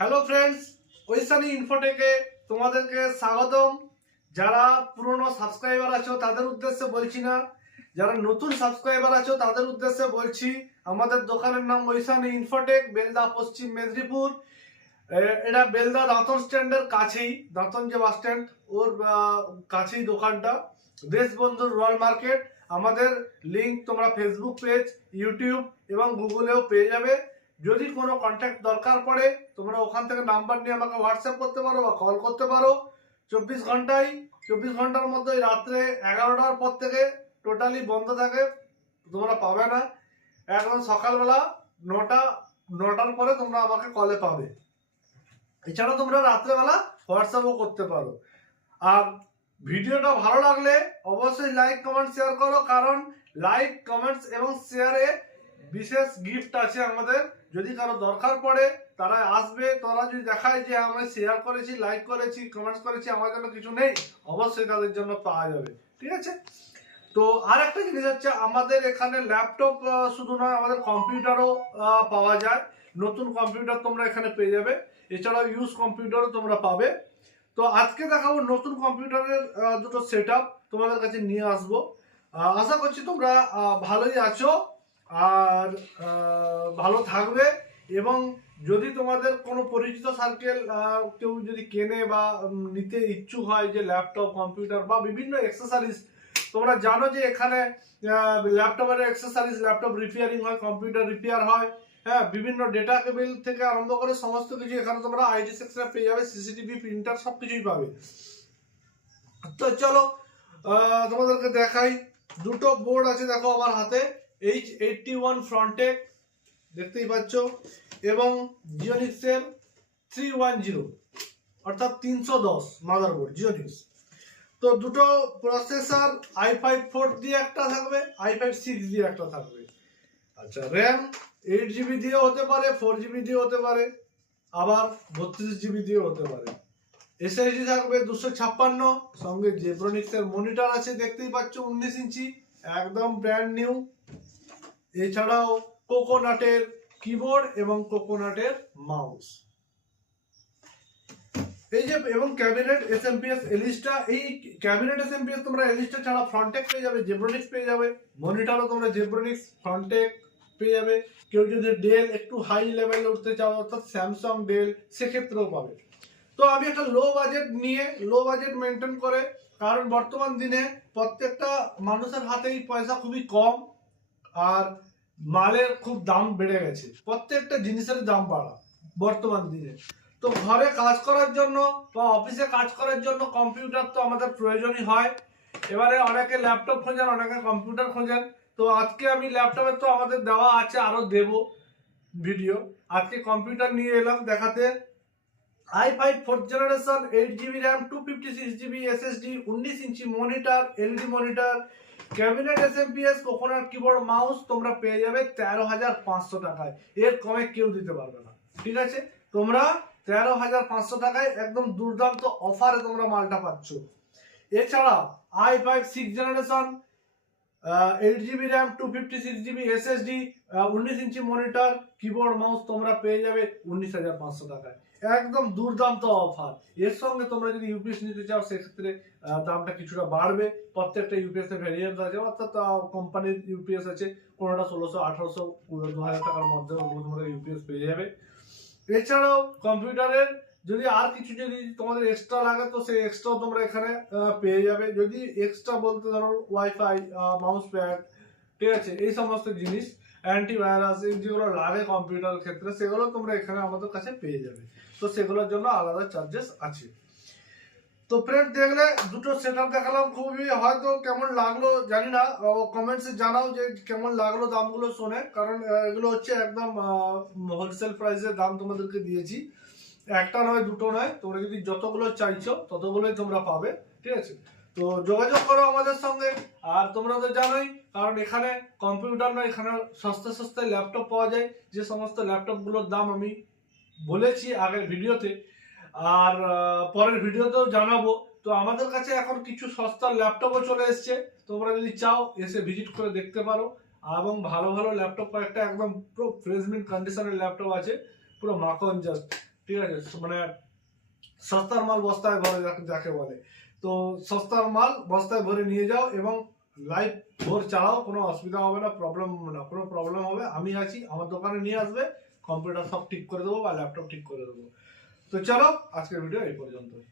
Hello friends, ওইসানি ইনফোটেকে তোমাদেরকে স্বাগতম। যারা পুরনো সাবস্ক্রাইবার আছো তাদের উদ্দেশ্যে বলছি না, যারা নতুন সাবস্ক্রাইবার আছো তাদের উদ্দেশ্যে বলছি। আমাদের দোকানের নাম ওইসানি ইনফোটেক, বেলদা, পশ্চিম মেদিনীপুর। এটা বেলদা দাঁতন স্ট্যান্ডের কাছেই, দাঁতন যে বাস স্ট্যান্ড ওর কাছেই দোকানটা। দেশবন্ধুর রয়্যাল মার্কেট। আমাদের লিঙ্ক তোমরা ফেসবুক পেজ, ইউটিউব এবং গুগলেও পেয়ে যাবে। যদি কোনো কন্ট্যাক্ট দরকার পড়ে তোমরা ওখান থেকে নাম্বার নিয়ে আমাকে হোয়াটসঅ্যাপ করতে পারো বা কল করতে পারো। 24 ঘন্টার মধ্যে রাত্রে 11টার পর থেকে টোটালি বন্ধ থাকে, তোমরা পাবে না। একদম সকালবেলা 9টার পরে তোমরা আমাকে কলে পাবে। এছাড়া তোমরা রাত্রেবেলা হোয়াটসঅ্যাপও করতে পারো। আর ভিডিওটা ভালো লাগলে অবশ্যই লাইক কমেন্ট শেয়ার করো, কারণ লাইক কমেন্টস এবং শেয়ারে বিশেষ গিফট আছে আমাদের। যদি কারো দরকার পড়ে তারা আসবে, তারা যদি দেখায় যে আমরা শেয়ার করেছি, লাইক করেছি, কমেন্টস করেছি, আমার জন্য কিছু নেই, অবশ্যই তাদের জন্য পাওয়া যাবে। ঠিক আছে? তো আর একটা জিনিস হচ্ছে, আমাদের এখানে ল্যাপটপ শুধু নয়, আমাদের কম্পিউটারও পাওয়া যায়। নতুন কম্পিউটার তোমরা এখানে পেয়ে যাবে, এছাড়াও ইউজ কম্পিউটারও তোমরা পাবে। তো আজকে দেখাবো নতুন কম্পিউটারের দুটো সেট আপ তোমাদের কাছে নিয়ে আসবো। আশা করছি তোমরা ভালোই আছো আর ভালো থাকবে। এবং যদি তোমাদের কোনো পরিচিত সার্কেল কেউ যদি কেনে বা নিতে ইচ্ছুক হয় যে ল্যাপটপ, কম্পিউটার বা বিভিন্ন অ্যাক্সেসরিজ, তোমরা জানো যে এখানে ল্যাপটপের অ্যাক্সেসরিজ, ল্যাপটপ রিপেয়ারিং হয়, কম্পিউটার রিপেয়ার হয়, হ্যাঁ, বিভিন্ন ডেটা কেবল থেকে আরম্ভ করে সমস্ত কিছু এখানে তোমরা আইটি সেকশনে পেয়ে যাবে। সিসিটিভি, প্রিন্টার সবকিছুই পাবে। তো চলো তোমাদেরকে দেখাই। দুটো বোর্ড আছে, দেখো আমার হাতে। H81 ফ্রন্টেক দেখতেই পাচ্ছ, এবং জিওনিক্সের 310 অর্থাৎ 310 মাদারবোর্ড জিওনিক্স। তো দুটো প্রসেসর i5 4 দিয়ে একটা থাকবে, i5 6 দিয়ে একটা থাকবে। আচ্ছা, র্যাম 8GB দিয়ে হতে পারে, 4GB দিয়ে হতে পারে, আবার 32GB দিয়ে হতে পারে। এসএসডি থাকবে 256, সঙ্গে জেব্রনিক্সের মনিটর আছে, দেখতেই পাচ্ছ 19 ইঞ্চি, একদম ব্র্যান্ড নিউ। এছাড়াও কোকোনাটের কিবোর্ড এবং কোকোনাটের মাউস, এই যে, এবং ক্যাবিনেট এসএমপিএস এলিস্টা। এই ক্যাবিনেট এসএমপিএস তোমরা এলিস্টা ছাড়া ফ্রন্টেক পেয়ে যাবে, জেব্রনিক্স পেয়ে যাবে। মনিটরও তোমরা জেব্রনিক্স, ফ্রন্টেক পেয়ে যাবে। কেউ যদি ডেল একটু হাই লেভেলে উঠতে চাও, অর্থাৎ স্যামসাং, ডেল, সেক্ষেত্রেও পাবে। তো আমি একটা লো বাজেট মেনটেন করে, কারণ বর্তমান দিনে প্রত্যেকটা মানুষের হাতেই পয়সা খুবই কম, আর মালের খুব দাম বেড়ে গেছে, প্রত্যেকটা জিনিসের দাম বাড়া বর্তমান দিনে। তো ঘরে কাজ করার জন্য বা অফিসে কাজ করার জন্য কম্পিউটার তো আমাদের প্রয়োজনই হয়। এবারে অনেকে ল্যাপটপ খোঁজেন, অনেকে কম্পিউটার খোঁজেন। তো আজকে আমি ল্যাপটপে তো আমাদের দেওয়া আছে, আরো দেব ভিডিও। আজকে কম্পিউটার নিয়ে এলাম দেখাতে। i5 4th generation, 8GB RAM, 256GB SSD, 19 ইঞ্চি monitor, LED monitor, cabinet SMPS, coconut keyboard, mouse তোমরা পেয়ে যাবে 13,500 টাকায়। এর কমে কেউ দিতে পারবে না। ঠিক আছে? তোমরা 13,500 টাকায় একদম দুর্দান্ত অফারে তোমরা মালটা পাচ্ছ। এছাড়া i5 6th generation, 8GB RAM, 256GB SSD, 19 ইঞ্চি মনিটর, কিবোর্ড, মাউস তোমরা পেয়ে যাবে 19,500 টাকায়। একদম দুর্দান্ত অফার। এর সঙ্গে তোমরা যদি ইউপিএস নিতে চাও, সেক্ষেত্রে দামটা কিছুটা বাড়বে। প্রত্যেকটা ইউপিএস এর ভ্যারিয়েন্ট আছে, অর্থাৎ কোম্পানির ইউপিএস আছে, কোনোটা 1600, 1800, 2000 টাকার মধ্যে তোমরা ইউপিএস পেয়ে যাবে। এছাড়াও কম্পিউটারের যদি আর কিছু যদি তোমাদের এক্সট্রা লাগে, তো সেই এক্সট্রা তোমরা এখানে পেয়ে যাবে। যদি এক্সট্রা বলতে ধরো ওয়াইফাই, মাউস প্যাড, ঠিক আছে, এই সমস্ত জিনিস, অ্যান্টিভাইরাস, যেগুলো লাগে কম্পিউটারের ক্ষেত্রে, সেগুলো তোমরা এখানে আমাদের কাছে পেয়ে যাবে। তো সেগুলোর জন্য আলাদা চার্জেস আছে। তো ফ্রেন্ড, দেখলে দুটো সেটআপ দেখালাম, খুবই হয়তো কেমন লাগলো জানি না, কমেন্টসে জানাও যে কেমন লাগলো দামগুলো শুনে, কারণ এগুলো হচ্ছে একদম হোলসেল প্রাইসে দাম তোমাদেরকে দিয়েছি। একটা নয়, দুটো নয়, তোমরা যদি যতগুলো চাইছো ততগুলোই তোমরা পাবে। ঠিক আছে? তো যোগাযোগ করো আমাদের সঙ্গে। আর তোমরা তো জানোই, কারণ এখানে কম্পিউটার নয়, এখানে সস্তায় ল্যাপটপ পাওয়া যায়, যে সমস্ত ল্যাপটপগুলোর দাম আমি বলেছি আগের ভিডিওতে, আর পরের ভিডিওতেও জানাবো। তো আমাদের কাছে এখন কিছু সস্তার ল্যাপটপও চলে এসছে, তোমরা যদি চাও এসে ভিজিট করে দেখতে পারো। এবং ভালো ভালো ল্যাপটপ কয়েকটা একদম পুরো ফ্রেশ মিন্ট কন্ডিশনের ল্যাপটপ আছে, পুরো মাখন জাস্ট। ঠিক আছে, মানে সস্তার মাল বস্তায় ভরে যাকে বলে। তো সস্তার মাল বস্তায় ভরে নিয়ে যাও এবং লাইভ ভোর চালাও, কোনো অসুবিধা হবে না, কোনো প্রবলেম হবে আমি আছি, আমার দোকানে নিয়ে আসবে, কম্পিউটার সব ঠিক করে দেবো বা ল্যাপটপ ঠিক করে দেবো। তো চলো আজকের ভিডিও এই পর্যন্তই।